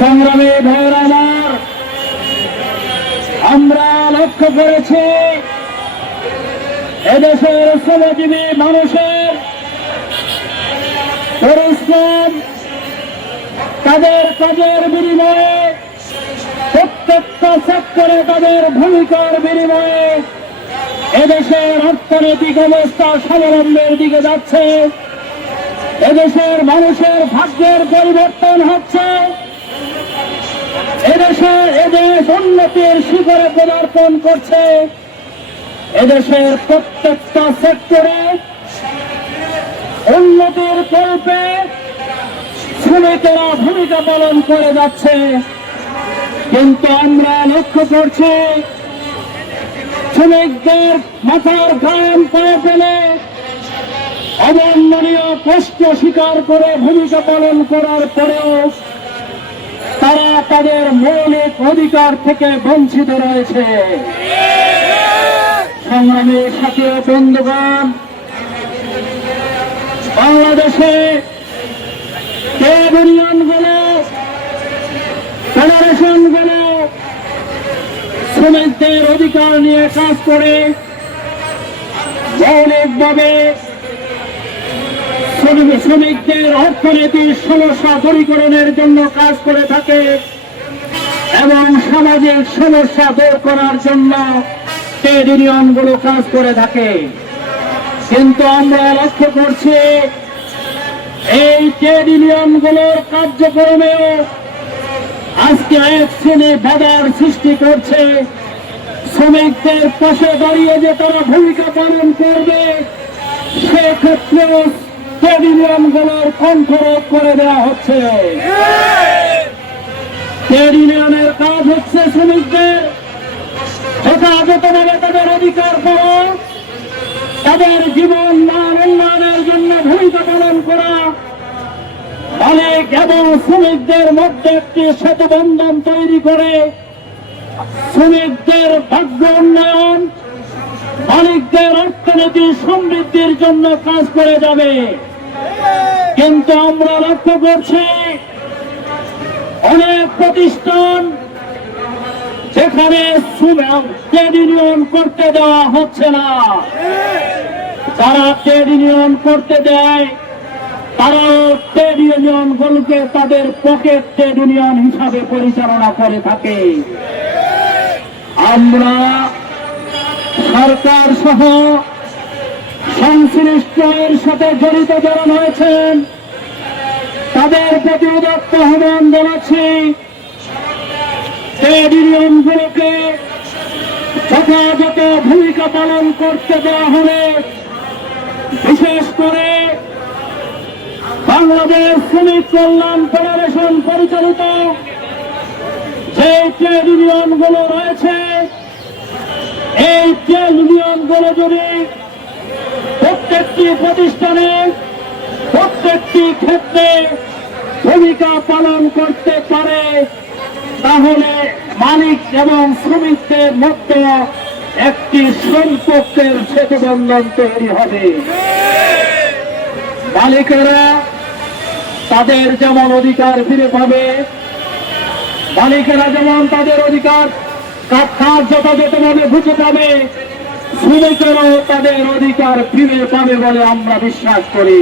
সংগ্রামী ভাইয়েরা আমার, আমরা লক্ষ্য করেছি এদেশের শ্রমজীবী মানুষের পরিশ্রম, তাদের কাজের বিনিময়ে, প্রত্যেকটা সেক্টরে তাদের ভূমিকার বিনিময়ে এদেশের অর্থনৈতিক অবস্থা স্বাবলম্বীর দিকে যাচ্ছে। এদেশের মানুষের ভাগ্যের পরিবর্তন হচ্ছে। এদেশ উন্নতির শিখরে পদার্পণ করছে। এদেশের প্রত্যেকটা সেক্টরে উন্নতির কল্পে শ্রমিকেরা ভূমিকা পালন করে যাচ্ছে। কিন্তু আমরা লক্ষ্য করছি শ্রমিকদের মাথার ঘাম পায়ে ফেলে অবর্ণনীয় কষ্ট স্বীকার করে ভূমিকা পালন করার পরেও তারা তাদের মৌলিক অধিকার থেকে বঞ্চিত রয়েছে। সংগ্রামী সাথী ও বন্ধুগণ, বাংলাদেশে ট্রেড ইউনিয়নগুলো, ফেডারেশনগুলো শ্রমিকদের অধিকার নিয়ে কাজ করে মৌলিকভাবে শ্রমিকদের অর্থনৈতিক সমস্যা দূরীকরণের জন্য কাজ করে থাকে এবং সামাজিক সমস্যা দূর করার জন্য ট্রেড ইউনিয়নগুলো কাজ করে থাকে। কিন্তু আমরা লক্ষ্য করছি এই ট্রেড ইউনিয়নগুলোর কার্যক্রমেও আজকে এক শ্রেণী বাধার সৃষ্টি করছে। শ্রমিকদের পাশে দাঁড়িয়ে যে তারা ভূমিকা পালন করবে, সেক্ষেত্রেও ট্রেড ইউনিয়নগুলোর কণ্ঠরোধ করে দেওয়া হচ্ছে। ট্রেড ইউনিয়নের কাজ হচ্ছে শ্রমিকদের যথাযথভাবে তাদের অধিকার পাওয়া, তাদের জীবন মান উন্নয়নের জন্য ভূমিকা পালন করা, মালিক এবং শ্রমিকদের মধ্যে একটি সেতুবন্ধন তৈরি করে শ্রমিকদের ভাগ্য উন্নয়ন, মালিকদের অর্থনীতি সমৃদ্ধির জন্য কাজ করে যাবে। কিন্তু আমরা লক্ষ্য করছি অনেক প্রতিষ্ঠান যেখানে ট্রেড ইউনিয়ন করতে দেওয়া হচ্ছে না, যারা ট্রেড ইউনিয়ন করতে দেয় তারাও ট্রেড ইউনিয়নগুলোকে তাদের পকেট ট্রেড ইউনিয়ন হিসাবে পরিচালনা করে থাকে। আমরা সরকার সহ সংশ্লিষ্টের সাথে জড়িত যারা রয়েছেন তাদের প্রতি উদাত্ত আহ্বান জানাচ্ছি, ট্রেড ইউনিয়নগুলোকে যথাযথ ভূমিকা পালন করতে দেওয়া হবে। বিশেষ করে বাংলাদেশ শ্রমিক কল্যাণ ফেডারেশন পরিচালিত যে ট্রেড ইউনিয়নগুলো রয়েছে, এই ট্রেড ইউনিয়নগুলো যদি প্রত্যেকটি প্রতিষ্ঠানে প্রত্যেকটি ক্ষেত্রে ভূমিকা পালন করতে পারে, তাহলে মালিক এবং শ্রমিকদের মধ্যে একটি সম্পর্কের সেতুবন্ধন তৈরি হবে। মালিকেরা তাদের যেমন অধিকার ফিরে পাবে, মালিকেরা যেমন তাদের অধিকার কাজ যথাযথভাবে বুঝে পাবে, শ্রমিকেরাও তাদের অধিকার ফিরে পাবে বলে আমরা বিশ্বাস করি।